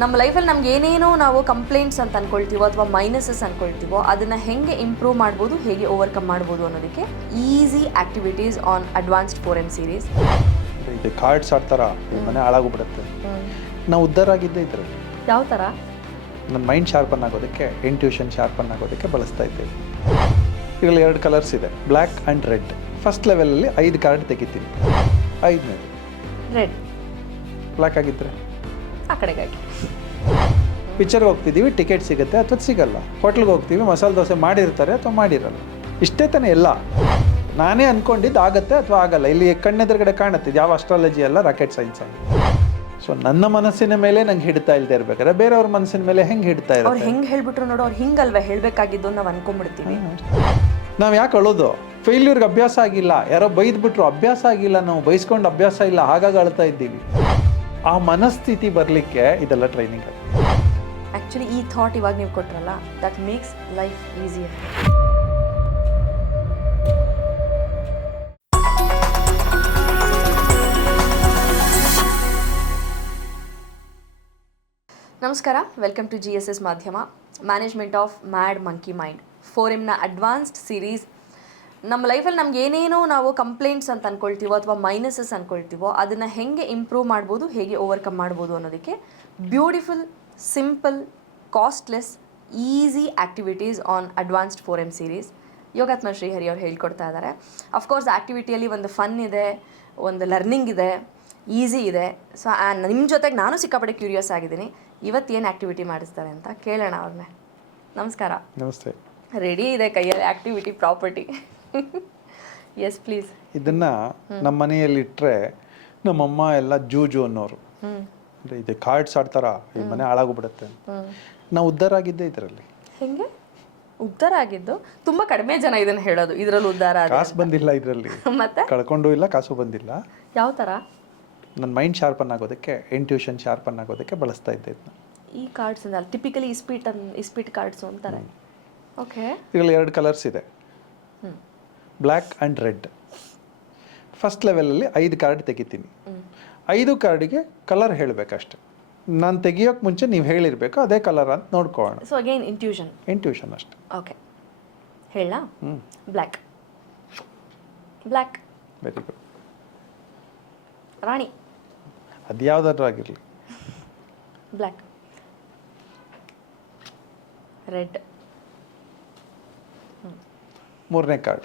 ನಮ್ಮ ಲೈಫಲ್ಲಿ ನಮ್ಗೆ ಏನೇನೋ ನಾವು ಕಂಪ್ಲೇಂಟ್ಸ್ ಅಂತ ಅನ್ಕೊಳ್ತೀವೋ ಅಥವಾ ಮೈನಸಸ್ ಅನ್ಕೊಳ್ತೀವೋ ಅದನ್ನು ಹೆಂಗೆ ಇಂಪ್ರೂವ್ ಮಾಡ್ಬೋದು, ಹೇಗೆ ಓವರ್ಕಮ್ ಮಾಡ್ಬೋದು ಅನ್ನೋದಕ್ಕೆ easy activities on advanced 4M series. ಇದು ಕಾರ್ಡ್ಸ್ ಆಡ್ತಾರ ಮನೆ ಹಾಳಾಗೋಗ್ಬಿಡುತ್ತೆ. ನಾವು ಉದ್ಧಾರ ಆಗಿದ್ದೆ ಇದರಲ್ಲಿ. ಯಾವ ಥರ? ನನ್ನ ಮೈಂಡ್ ಶಾರ್ಪನ್ ಆಗೋದಕ್ಕೆ, ಇಂಟ್ಯೂಷನ್ ಶಾರ್ಪನ್ ಆಗೋದಕ್ಕೆ ಬಳಸ್ತಾ ಇದ್ದೇವೆ. ಇದರಲ್ಲಿ 2 ಕಲರ್ಸ್ ಇದೆ, ಬ್ಲ್ಯಾಕ್ ಆ್ಯಂಡ್ ರೆಡ್. ಫಸ್ಟ್ ಲೆವೆಲಲ್ಲಿ 5 ಕಾರ್ಡ್ ತೆಗಿತೀನಿ. 5ನೇದು ರೆಡ್. ಬ್ಲ್ಯಾಕ್ ಆಗಿದ್ದರೆ ಆ ಕಡೆಗಾಗಿ ಪಿಕ್ಚರ್ಗೆ ಹೋಗ್ತಿದ್ದೀವಿ, ಟಿಕೆಟ್ ಸಿಗುತ್ತೆ ಅಥವಾ ಸಿಗಲ್ಲ. ಹೋಟ್ಲಿಗೆ ಹೋಗ್ತೀವಿ, ಮಸಾಲೆ ದೋಸೆ ಮಾಡಿರ್ತಾರೆ ಅಥವಾ ಮಾಡಿರಲ್ಲ. ಇಷ್ಟೇ ತಾನೇ ಎಲ್ಲ. ನಾನೇ ಅಂದ್ಕೊಂಡಿದ್ದು ಆಗುತ್ತೆ ಅಥವಾ ಆಗಲ್ಲ. ಇಲ್ಲಿ ಕಣ್ಣೆದುರುಗಡೆ ಕಾಣುತ್ತೆ. ಯಾವ ಅಸ್ಟ್ರಾಲಜಿ ಅಲ್ಲ, ರಾಕೆಟ್ ಸೈನ್ಸ್ ಅಂತ. ಸೊ ನನ್ನ ಮನಸ್ಸಿನ ಮೇಲೆ ನಂಗೆ ಹಿಡ್ತಾ ಇಲ್ಲದೆ ಇರ್ಬೇಕಾದ್ರೆ ಬೇರೆಯವ್ರ ಮನಸ್ಸಿನ ಮೇಲೆ ಹೆಂಗೆ ಹಿಡ್ತಾ ಅವ್ರು ಇರುತ್ತೆ? ಹೆಂಗೆ ಹೇಳ್ಬಿಟ್ರು ನೋಡು, ಅವ್ರು ಹಿಂಗಲ್ವೇ ಹೇಳಬೇಕಾಗಿದ್ದು ನಾವು ಅನ್ಕೊಂಡ್ಬಿಡ್ತೀವಿ. ನಾವು ಯಾಕೆ ಅಳೋದು? ಫೇಲ್ಯೂರ್ಗೆ ಅಭ್ಯಾಸ ಆಗಿಲ್ಲ. ಯಾರೋ ಬೈದ್ಬಿಟ್ರು, ಅಭ್ಯಾಸ ಆಗಿಲ್ಲ. ನಾವು ಬೈಸ್ಕೊಂಡು ಅಭ್ಯಾಸ ಇಲ್ಲ, ಹಾಗಾಗಿ ಅಳ್ತಾ ಇದ್ದೀವಿ. ಆ ಮನಸ್ಥಿತಿ ಬರಲಿಕ್ಕೆ ಇದೆಲ್ಲ ಟ್ರೈನಿಂಗ್. ಆ್ಯಕ್ಚುಲಿ ಈ ಥಾಟ್ ಇವಾಗ ನೀವು ಕೊಟ್ರಲ್ಲ, ದಟ್ ಮೇಕ್ಸ್ ಲೈಫ್ ಈಸಿಯರ್. ನಮಸ್ಕಾರ, ವೆಲ್ಕಮ್ ಟು GSS ಮಾಧ್ಯಮ. Management of mad monkey mind 4Mನ ಅಡ್ವಾನ್ಸ್ಡ್ ಸೀರೀಸ್. ನಮ್ಮ ಲೈಫಲ್ಲಿ ನಮ್ಗೆ ಏನೇನೋ ನಾವು ಕಂಪ್ಲೇಂಟ್ಸ್ ಅಂತ ಅನ್ಕೊಳ್ತೀವೋ ಅಥವಾ ಮೈನಸಸ್ ಅನ್ಕೊಳ್ತೀವೋ ಅದನ್ನು ಹೆಂಗೆ ಇಂಪ್ರೂವ್ ಮಾಡ್ಬೋದು, ಹೇಗೆ ಓವರ್ಕಮ್ ಮಾಡ್ಬೋದು ಅನ್ನೋದಕ್ಕೆ beautiful, simple, costless, easy activities on advanced 4M series Yogatma Shrihari ಅವ್ರು ಹೇಳ್ಕೊಡ್ತಾ ಇದ್ದಾರೆ. ಅಫ್ಕೋರ್ಸ್ ಆ್ಯಕ್ಟಿವಿಟಿಯಲ್ಲಿ ಒಂದು ಫನ್ ಇದೆ, ಒಂದು ಲರ್ನಿಂಗ್ ಇದೆ, ಈಸಿ ಇದೆ. ಸೊ ನಿಮ್ಮ ಜೊತೆಗೆ ನಾನು ಸಿಕ್ಕಾಪಟ್ಟೆ ಕ್ಯೂರಿಯಸ್ ಆಗಿದ್ದೀನಿ. ಇವತ್ತೇನು ಆ್ಯಕ್ಟಿವಿಟಿ ಮಾಡಿಸ್ತಾರೆ ಅಂತ ಕೇಳೋಣ ಅವ್ರನ್ನೇ. ನಮಸ್ಕಾರ. ನಮಸ್ತೆ. ರೆಡಿ ಇದೆ ಕೈಯಲ್ಲಿ ಆ್ಯಕ್ಟಿವಿಟಿ ಪ್ರಾಪರ್ಟಿ. Yes please. ಇದನ್ನ ನಮ್ಮ ಮನೆಯಲ್ಲಿ ಇಟ್ಟರೆ ನಮ್ಮಮ್ಮ ಎಲ್ಲ ಜೂಜು ಅನ್ನೋರು. ಇದು ಕಾರ್ಡ್ಸ್ ಆಡ್ತಾರ ಈ ಮನೆ ಹಾಳಾಗೋಗ್ಬಿಡುತ್ತೆ ಅಂತ. ನಾವು ಉದ್ಧಾರ ಆಗಿದ್ದೆ ಇದರಲ್ಲಿ. ಹೆಂಗೆ ಉದ್ಧಾರ ಆಗಿದ್ದು? ತುಂಬಾ ಕಡಿಮೆ ಜನ ಇದನ್ನ ಹೇಳೋದು, ಇದರಲ್ಲಿ ಉದ್ಧಾರ ಆಗಿದೆ. ಕಾಸು ಬಂದಿಲ್ಲ ಇದರಲ್ಲಿ. ಮತ್ತೆ ಕಳ್ಕೊಂಡು ಇಲ್ಲ, ಕಾಸು ಬಂದಿಲ್ಲ. ಯಾವ ಥರ? ನನ್ನ ಮೈಂಡ್ ಶಾರ್ಪನ್ ಆಗೋದಕ್ಕೆ, ಇಂಟ್ಯೂಷನ್ ಶಾರ್ಪನ್ ಆಗೋದಕ್ಕೆ ಬಳಸ್ತಾ ಇದ್ದೆ ಇದನ್ನ. ಈ ಕಾರ್ಡ್ಸ್ ಅಂದ್ರೆ ಟಿಪಿಕಲಿ ಇಸ್ಪೀಟ್ ಕಾರ್ಡ್ಸ್ ಅಂತಾರೆ. ಓಕೆ. ಇದರಲ್ಲಿ 2 ಕಲರ್ಸ್ ಇದೆ, ಬ್ಲ್ಯಾಕ್ ಆ್ಯಂಡ್ ರೆಡ್. ಫಸ್ಟ್ ಲೆವೆಲಲ್ಲಿ 5 ಕಾರ್ಡ್ ತೆಗಿತೀನಿ. 5 ಕಾರ್ಡಿಗೆ ಕಲರ್ ಹೇಳಬೇಕಷ್ಟೆ. ನಾನು ತೆಗಿಯೋಕೆ ಮುಂಚೆ ನೀವು ಹೇಳಿರಬೇಕು ಅದೇ ಕಲರ್ ಅಂತ ನೋಡ್ಕೊಳ್ಳೋಣ. ಸೊ ಅಗೇನ್ ಇಂಟ್ಯೂಷನ್ ಅಷ್ಟೆ. ಓಕೆ, ಹೇಳ. ಬ್ಲ್ಯಾಕ್. Very good. ರಾಣಿ. ಅದು ಯಾವುದಾದ್ರೂ ಆಗಿರಲಿ. ಬ್ಲ್ಯಾಕ್. ರೆಡ್. 3ನೇ ಕಾರ್ಡ್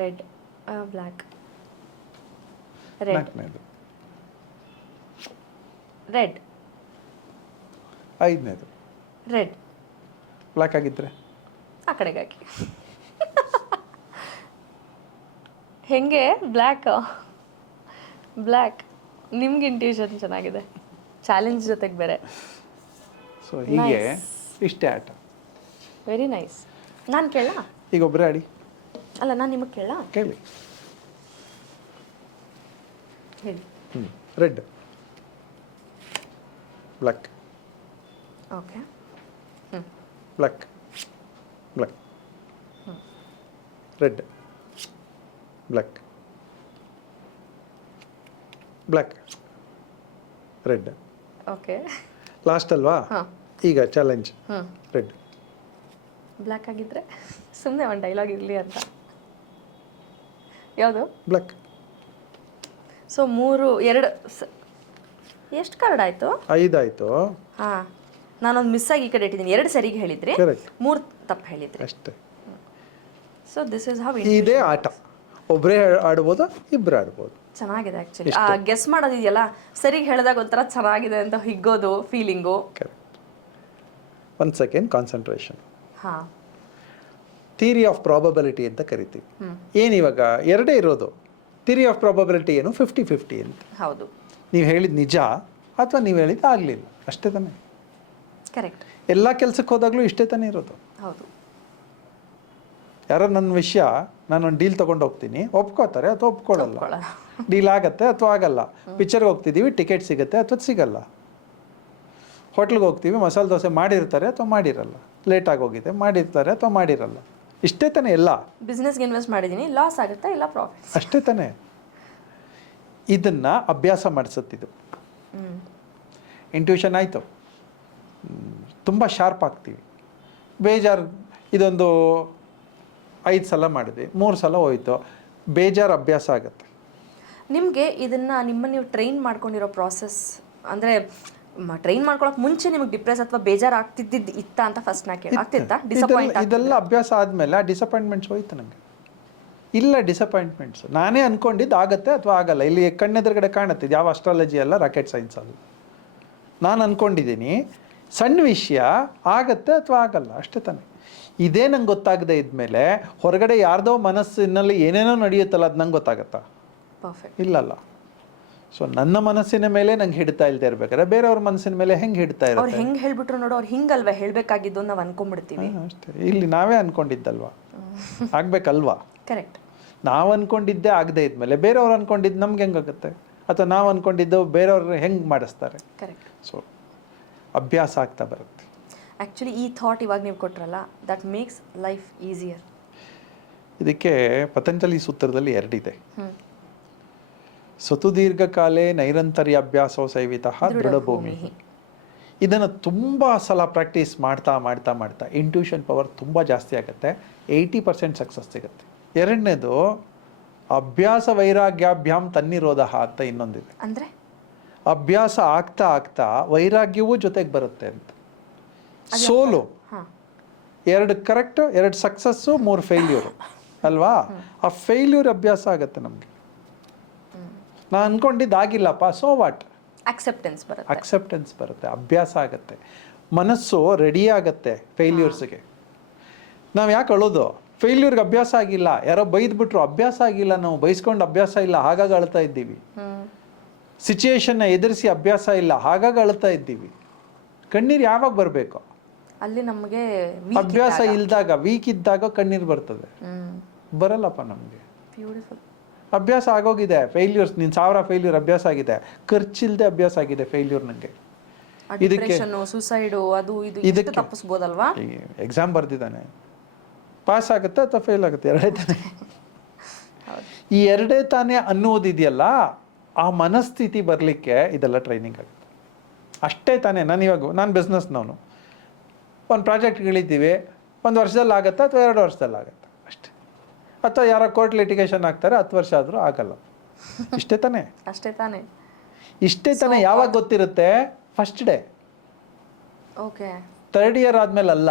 ರೆಡ್. ಬ್ಲ್ಯಾಕ್. ರೆಡ್. 4ನೇದು. ರೆಡ್. 5ನೇದು. ರೆಡ್. ಬ್ಲ್ಯಾಕ್ ಆಗಿದ್ದರೆ ಆ ಕಡೆಗಾಗಿ ಹೆಂಗೆ? ಬ್ಲ್ಯಾಕ್. ನಿಮ್ಗೆ ಇಂಟ್ಯೂಷನ್ ಚೆನ್ನಾಗಿದೆ, ಚಾಲೆಂಜ್ ಜೊತೆಗೆ ಬೇರೆ. ಸೊ ಹೀಗೆ ಇಷ್ಟೇ ಆಟ. Very nice. ನಾನು ಕೇಳ? ಈಗ ಒಬ್ಬರೇ ಆಡಿ. ಅಲ್ಲ, ನಾನು ನಿಮಗೆ ಕೇಳ? ಕೇಳಿ. ಹೇಳಿ. Red, black. Okay. Black, red, black, red. Okay. Last ಅಲ್ವಾ? ಈಗ ಚಾಲೆಂಜ್. ರೆಡ್. ಬ್ಲ್ಯಾಕ್ ಆಗಿದ್ರೆ ಸುಮ್ಮನೆ ಒಂದು ಡೈಲಾಗ್ ಇರಲಿ ಅಂತ. ಯಾವುದು? ಬ್ಲ್ಯಾಕ್. ಸೊ 2 ಎಷ್ಟು ಕಾರ್ಡ್ ಆಯಿತು? 5 ಆಯಿತು. ಹಾಂ, ನಾನೊಂದು ಮಿಸ್ ಆಗಿ ಈ ಕಡೆ ಇಟ್ಟಿದ್ದೀನಿ. 2 ಸರಿಗೆ ಹೇಳಿದ್ರಿ, 3 ತಪ್ಪು ಹೇಳಿದ್ರಿ ಅಷ್ಟೇ. So this is how. ಇದೇ ಆಟ. ಒಬ್ಬರೇ ಆಡ್ಬೋದು, ಇಬ್ಬರೇ ಆಡ್ಬೋದು. ಚೆನ್ನಾಗಿದೆ ಆ್ಯಕ್ಚುಲಿ. ಗೆಸ್ ಮಾಡೋದಿದೆಯಲ್ಲ, ಸರಿಗೆ ಹೇಳಿದಾಗ ಒಂಥರ ಚೆನ್ನಾಗಿದೆ ಅಂತ ಹಿಗ್ಗೋದು ಫೀಲಿಂಗು. ಕರೆಕ್ಟ್. 1 second concentration. ಹಾಂ. ಥಿಯರಿ ಆಫ್ ಪ್ರಾಬಬಿಲಿಟಿ ಅಂತ ಕರಿತೀವಿ. ಏನು ಇವಾಗ 2 ಇರೋದು. ಥಿಯರಿ ಆಫ್ ಪ್ರಾಬಬಿಲಿಟಿ ಏನು? 50-50 ಅಂತ. ಹೌದು. ನೀವು ಹೇಳಿದ ನಿಜ ಅಥವಾ ನೀವು ಹೇಳಿದ್ದು ಆಗಲಿಲ್ಲ, ಅಷ್ಟೇ ತಾನೇ. ಕರೆಕ್ಟ್. ಎಲ್ಲ ಕೆಲಸಕ್ಕೆ ಹೋದಾಗಲೂ ಇಷ್ಟೇ ತಾನೇ ಇರೋದು. ಹೌದು. ಯಾರೋ ನನ್ನ ವಿಷಯ, ನಾನೊಂದು ಡೀಲ್ ತೊಗೊಂಡು ಹೋಗ್ತೀನಿ, ಒಪ್ಕೋತಾರೆ ಅಥವಾ ಒಪ್ಕೊಳ್ಳಲ್ಲ. ಡೀಲ್ ಆಗತ್ತೆ ಅಥವಾ ಆಗಲ್ಲ. ಪಿಕ್ಚರ್ಗೆ ಹೋಗ್ತಿದ್ದೀವಿ, ಟಿಕೆಟ್ ಸಿಗುತ್ತೆ ಅಥವಾ ಸಿಗಲ್ಲ. ಹೋಟ್ಲಿಗೆ ಹೋಗ್ತೀವಿ, ಮಸಾಲೆ ದೋಸೆ ಮಾಡಿರ್ತಾರೆ ಅಥವಾ ಮಾಡಿರಲ್ಲ. ಲೇಟಾಗಿ ಹೋಗಿದೆ, ಮಾಡಿರ್ತಾರೆ ಅಥವಾ ಮಾಡಿರಲ್ಲ. ಇಷ್ಟೇ ತಾನೇ ಎಲ್ಲ. ಬಿಸ್ನೆಸ್ಗೆ ಇನ್ವೆಸ್ಟ್ ಮಾಡಿದ್ದೀನಿ, ಲಾಸ್ ಆಗುತ್ತೆ ಇಲ್ಲ ಪ್ರಾಫಿಟ್, ಅಷ್ಟೇ ತಾನೇ. ಇದನ್ನು ಅಭ್ಯಾಸ ಮಾಡಿಸುತ್ತಿದ್ದು. ಇಂಟ್ಯೂಷನ್ ಆಯಿತು, ತುಂಬ ಶಾರ್ಪ್ ಆಗ್ತೀವಿ. ಬೇಜಾರು ಇದೊಂದು 5 ಸಲ ಮಾಡಿದ್ವಿ, 3 ಸಲ ಹೋಯ್ತು, ಬೇಜಾರು ಅಭ್ಯಾಸ ಆಗುತ್ತೆ. ನಿಮಗೆ ಇದನ್ನು ನಿಮ್ಮನ್ನು ನೀವು ಟ್ರೈನ್ ಮಾಡ್ಕೊಂಡಿರೋ ಪ್ರಾಸೆಸ್ ಅಂದರೆ ಟ್ರೈನ್ ಮಾಡ್ಕೊಳಕ್ಕೆ ಮುಂಚೆ ನಿಮಗೆ ಡಿಪ್ರೆಸ್ ಅಥವಾ ಬೇಜಾರು ಆಗ್ತಿದ್ದಿದ್ದು ಇತ್ತಾ ಅಂತ ಫಸ್ಟ್ ನಾ ಕೇಳಿ ಆಗ್ತಿತ್ತಾ? ಡಿಸಪಾಯಿಂಟ್ ಇದೆಲ್ಲ ಅಭ್ಯಾಸ ಆದಮೇಲೆ ಆ ಡಿಸಪಾಯಿಂಟ್ಮೆಂಟ್ಸ್ ಹೋಯ್ತು ನನಗೆ. ಇಲ್ಲ ಡಿಸಪಾಯಿಂಟ್ಮೆಂಟ್ಸ್ ನಾನೇ ಅಂದ್ಕೊಂಡಿದ್ದು ಆಗುತ್ತೆ ಅಥವಾ ಆಗಲ್ಲ. ಇಲ್ಲಿ ಕಣ್ಣೆದುರುಗಡೆ ಕಾಣುತ್ತೆ, ಇದು ಯಾವ ಅಸ್ಟ್ರಾಲಜಿ ಅಲ್ಲ, ರಾಕೆಟ್ ಸೈನ್ಸ್ ಅಲ್ಲ. ನಾನು ಅಂದ್ಕೊಂಡಿದ್ದೀನಿ ಸಣ್ಣ ವಿಷಯ ಆಗತ್ತೆ ಅಥವಾ ಆಗಲ್ಲ, ಅಷ್ಟೇ ತಾನೆ. ಇದೇ ನಂಗೆ ಗೊತ್ತಾಗದೆ ಇದ್ಮೇಲೆ ಹೊರಗಡೆ ಯಾರ್ದೋ ಮನಸ್ಸಿನಲ್ಲಿ ಏನೇನೋ ನಡೆಯುತ್ತಲ್ಲ ಅದು ನಂಗೆ ಗೊತ್ತಾಗತ್ತಾ? ಪರ್ಫೆಕ್ಟ್. ಇಲ್ಲಲ್ಲ. ಸೊ ನನ್ನ ಮನಸ್ಸಿನ ಮೇಲೆ ನಂಗೆ ಹಿಡ್ತಾ ಇಲ್ದೇ ಇರ್ಬೇಕಾದ್ರೆ ಬೇರೆಯವ್ರ ಮನಸ್ಸಿನ ಮೇಲೆ ಹೆಂಗೆ ಹಿಡ್ತಾ ಅವ್ರು ಇರುತ್ತೆ? ಹೆಂಗೆ ಹೇಳ್ಬಿಟ್ರು ನೋಡು, ಅವ್ರು ಹಿಂಗಲ್ವಾ ಹೇಳಬೇಕಾಗಿದ್ದು ನಾವು ಅನ್ಕೊಂಡ್ಬಿಡ್ತೀವಿ. ಅಷ್ಟೇ. ಇಲ್ಲಿ ನಾವೇ ಅನ್ಕೊಂಡಿದ್ದಲ್ವಾ, ಆಗ್ಬೇಕಲ್ವಾ? ಕರೆಕ್ಟ್. ನಾವು ಅನ್ಕೊಂಡಿದ್ದೇ ಆಗದೆ ಇದ್ಮೇಲೆ ಬೇರೆಯವ್ರು ಅನ್ಕೊಂಡಿದ್ದು ನಮ್ಗೆ ಹೆಂಗಾಗುತ್ತೆ? ಅಥವಾ ನಾವು ಅನ್ಕೊಂಡಿದ್ದು ಬೇರೆಯವ್ರು ಹೆಂಗೆ ಮಾಡಿಸ್ತಾರೆ? ಕರೆಕ್ಟ್. ಸೊ ಅಭ್ಯಾಸ ಆಗ್ತಾ ಬರುತ್ತೆ. ಆ್ಯಕ್ಚುಲಿ ಈ ಥಾಟ್ ಇವಾಗ ನೀವು ಕೊಟ್ರಲ್ಲ, ದಟ್ ಮೇಕ್ಸ್ ಲೈಫ್ ಈಸಿಯರ್. ಇದಕ್ಕೆ ಪತಂಜಲಿ ಸೂತ್ರದಲ್ಲಿ 2 ಇದೆ. ಸ್ವತು ದೀರ್ಘಕಾಲೇ ನೈರಂತರ್ಯ ಅಭ್ಯಾಸೋ ಸೈವಿತಃ ದೃಢಭೂಮಿ. ಇದನ್ನು ತುಂಬ ಸಲ ಪ್ರಾಕ್ಟೀಸ್ ಮಾಡ್ತಾ ಮಾಡ್ತಾ ಮಾಡ್ತಾ ಇಂಟ್ಯೂಷನ್ ಪವರ್ ತುಂಬ ಜಾಸ್ತಿ ಆಗುತ್ತೆ. 80% ಸಕ್ಸಸ್ ಸಿಗುತ್ತೆ. 2ನೇದು ಅಭ್ಯಾಸ ವೈರಾಗ್ಯಾಭ್ಯಾಮ್ ತನ್ನಿರೋಧ ಅಂತ ಇನ್ನೊಂದಿದೆ. ಅಂದರೆ ಅಭ್ಯಾಸ ಆಗ್ತಾ ಆಗ್ತಾ ವೈರಾಗ್ಯವೂ ಜೊತೆಗೆ ಬರುತ್ತೆ ಅಂತ. ಸೋಲು 2 ಕರೆಕ್ಟು, 2 ಸಕ್ಸಸ್ಸು, 3 ಫೇಲ್ಯೂರು ಅಲ್ವಾ? ಆ ಫೇಲ್ಯೂರ್ ಅಭ್ಯಾಸ ಆಗುತ್ತೆ ನಮಗೆ. ನಾನು ಅಂದ್ಕೊಂಡಿದ್ದಾಗಿಲ್ಲಪ್ಪ, ಸೋ ವಾಟ್, ಅಕ್ಸೆಪ್ಟೆನ್ಸ್ ಬರುತ್ತೆ, ಅಭ್ಯಾಸ ಆಗುತ್ತೆ, ಮನಸ್ಸು ರೆಡಿ ಆಗುತ್ತೆ ಫೇಲ್ಯೂರ್ಸ್ಗೆ. ನಾವು ಯಾಕೆ ಅಳೋದು? ಫೇಲ್ಯೂರ್ಗೆ ಅಭ್ಯಾಸ ಆಗಿಲ್ಲ, ಯಾರೋ ಬೈದ್ಬಿಟ್ರು, ಅಭ್ಯಾಸ ಆಗಿಲ್ಲ, ನಾವು ಬೈಸ್ಕೊಂಡು ಅಭ್ಯಾಸ ಇಲ್ಲ, ಹಾಗಾಗಿ ಅಳ್ತಾ ಇದ್ದೀವಿ. ಸಿಚುಯೇಷನ್ನ ಎದುರಿಸಿ ಅಭ್ಯಾಸ ಇಲ್ಲ, ಹಾಗಾಗಿ ಅಳ್ತಾ ಇದ್ದೀವಿ. ಕಣ್ಣೀರು ಯಾವಾಗ ಬರಬೇಕು? ಅಲ್ಲಿ ನಮಗೆ ಅಭ್ಯಾಸ ಇಲ್ದಾಗ, ವೀಕ್ ಇದ್ದಾಗ ಕಣ್ಣೀರು ಬರ್ತದೆ, ಬರಲ್ಲಪ್ಪ ನಮಗೆ. ಬ್ಯೂಟಿಫುಲ್. ಅಭ್ಯಾಸ ಆಗೋಗಿದೆ. ಫೇಲ್ಯೂರ್ಸ್, 1000 ಫೇಲ್ಯೂರ್ ಅಭ್ಯಾಸ ಆಗಿದೆ. ಖರ್ಚಿಲ್ದೆ ಅಭ್ಯಾಸ ಆಗಿದೆ ಫೇಲ್ಯೂರ್ ನನಗೆ. ಇದಕ್ಕೆ ಸುಸೈಡು ಅದು ಇದು ಇದಕ್ಕೆ ತಪ್ಪಿಸ್ಬೋದಲ್ವಾ? ಎಕ್ಸಾಮ್ ಬರ್ದಿದ್ದಾನೆ, ಪಾಸ್ ಆಗುತ್ತೆ ಅಥವಾ ಫೇಲ್ ಆಗುತ್ತೆ, 2 ತಾನೆ. ಈ 2 ತಾನೇ ಅನ್ನೋದಿದೆಯಲ್ಲ, ಆ ಮನಸ್ಥಿತಿ ಬರಲಿಕ್ಕೆ ಇದೆಲ್ಲ ಟ್ರೈನಿಂಗ್ ಆಗುತ್ತೆ. ಅಷ್ಟೇ ತಾನೇ. ನಾನು ಬಿಸ್ನೆಸ್ನವನು, ಒಂದು ಪ್ರಾಜೆಕ್ಟ್ಗಳಿದ್ದೀವಿ, 1 ವರ್ಷದಲ್ಲಿ ಆಗುತ್ತೆ ಅಥವಾ 2 ವರ್ಷದಲ್ಲಿ ಆಗುತ್ತೆ ಅಷ್ಟೇ. ಅಥವಾ ಯಾರೋ ಕೋರ್ಟ್ ಲಿಟಿಗೇಷನ್ ಆಗ್ತಾರೆ, 10 ವರ್ಷ ಆದರೂ ಆಗಲ್ಲ. ಇಷ್ಟೇ ತಾನೇ. ಅಷ್ಟೇ ತಾನೇ. ಇಷ್ಟೇ ತಾನೇ. ಯಾವಾಗ ಗೊತ್ತಿರುತ್ತೆ? First day. Okay. 3rd year ಆದಮೇಲೆ ಅಲ್ಲ,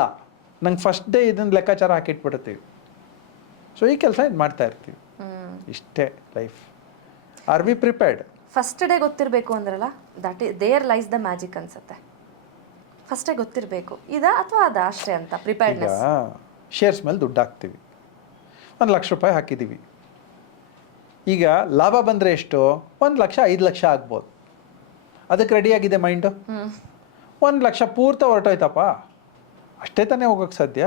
ನಂಗೆ ಫಸ್ಟ್ ಡೇ ಇದನ್ನು ಲೆಕ್ಕಾಚಾರ ಹಾಕಿಟ್ಬಿಡ್ತೀವಿ. ಸೊ ಈ ಕೆಲಸ ಇದು ಮಾಡ್ತಾ ಇರ್ತೀವಿ. ಇಷ್ಟೇ life. Are we prepared? First day ಗೊತ್ತಿರಬೇಕು ಅಂದ್ರಲ್ಲ, that is there lies the magic ಅನ್ಸುತ್ತೆ. ಫಸ್ಟೇ ಗೊತ್ತಿರಬೇಕು ಇದಾ ಅಥವಾ ಅದ ಅಷ್ಟೇ ಅಂತ ಪ್ರಿಪೇರ್ಡ್ನೆಸ್. ಶೇರ್ಸ್ ಮೇಲೆ ದುಡ್ಡು ಹಾಕ್ತೀವಿ, 1 ಲಕ್ಷ ರೂಪಾಯಿ ಹಾಕಿದ್ದೀವಿ. ಈಗ ಲಾಭ ಬಂದರೆ ಎಷ್ಟು? 1 ಲಕ್ಷ 5 ಲಕ್ಷ ಆಗ್ಬೋದು. ಅದಕ್ಕೆ ರೆಡಿಯಾಗಿದೆ ಮೈಂಡು. 1 ಲಕ್ಷ ಪೂರ್ತಿ ಹೊರಟೋಯ್ತಪ್ಪ, ಅಷ್ಟೇ ತಾನೇ ಹೋಗೋಕ್ಕೆ ಸಾಧ್ಯ.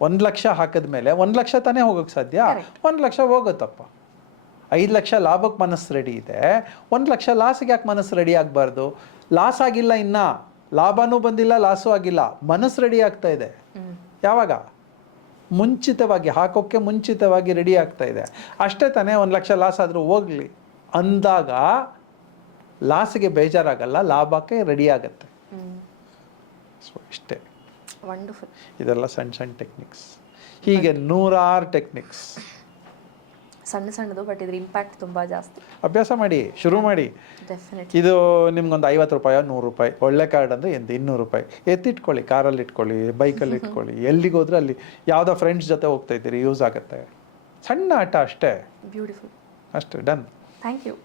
1 ಲಕ್ಷ ಹಾಕಿದ್ಮೇಲೆ 1 ಲಕ್ಷ ತಾನೇ ಹೋಗೋಕ್ಕೆ ಸಾಧ್ಯ. 1 ಲಕ್ಷ ಹೋಗುತ್ತಪ್ಪ. 5 ಲಕ್ಷ ಲಾಭಕ್ಕೆ ಮನಸ್ಸು ರೆಡಿ ಇದೆ, 1 ಲಕ್ಷ ಲಾಸಿಗೆ ಯಾಕೆ ಮನಸ್ಸು ರೆಡಿ ಆಗಬಾರ್ದು? ಲಾಸ್ ಆಗಿಲ್ಲ, ಇನ್ನ ಲಾಭನೂ ಬಂದಿಲ್ಲ, ಲಾಸು ಆಗಿಲ್ಲ, ಮನಸ್ಸು ರೆಡಿ ಆಗ್ತಾ ಇದೆ. ಯಾವಾಗ? ಮುಂಚಿತವಾಗಿ ಹಾಕೋಕ್ಕೆ ಮುಂಚಿತವಾಗಿ ರೆಡಿ ಆಗ್ತಾ ಇದೆ. ಅಷ್ಟೇ ತಾನೇ. 1 ಲಕ್ಷ ಲಾಸ್ ಆದರೂ ಹೋಗಲಿ ಅಂದಾಗ ಲಾಸಿಗೆ ಬೇಜಾರಾಗಲ್ಲ, ಲಾಭಕ್ಕೆ ರೆಡಿ ಆಗುತ್ತೆ. ಸೊ ಇಷ್ಟೇ. ವಂಡರ್ಫುಲ್. ಇದೆಲ್ಲ ಸಣ್ಣ ಟೆಕ್ನಿಕ್ಸ್. ಹೀಗೆ 100 ಟೆಕ್ನಿಕ್ಸ್. ಸಣ್ಣದು, ಬಟ್ ಇದ್ರ ಇಂಪ್ಯಾಕ್ಟ್ ತುಂಬ ಜಾಸ್ತಿ. ಅಭ್ಯಾಸ ಮಾಡಿ, ಶುರು ಮಾಡಿ. ಡೆಫಿನೆಟ್ಲಿ. ಇದು ನಿಮ್ಗೊಂದು 50 ರೂಪಾಯಿ 100 ರೂಪಾಯಿ, ಒಳ್ಳೆ ಕಾರ್ಡ್ ಅಂದರೆ 200 ರೂಪಾಯಿ ಎತ್ತಿಟ್ಕೊಳ್ಳಿ, ಕಾರಲ್ಲಿ ಇಟ್ಕೊಳ್ಳಿ, ಬೈಕಲ್ಲಿ ಇಟ್ಕೊಳ್ಳಿ, ಎಲ್ಲಿಗೆ ಹೋದ್ರೆ ಅಲ್ಲಿ ಯಾವುದೋ ಫ್ರೆಂಡ್ಸ್ ಜೊತೆ ಹೋಗ್ತಾ ಇದ್ದೀರಿ, ಯೂಸ್ ಆಗುತ್ತೆ. ಸಣ್ಣ ಆಟ ಅಷ್ಟೇ. ಬ್ಯೂಟಿಫುಲ್. ಅಷ್ಟೇ, ಡನ್. Thank you.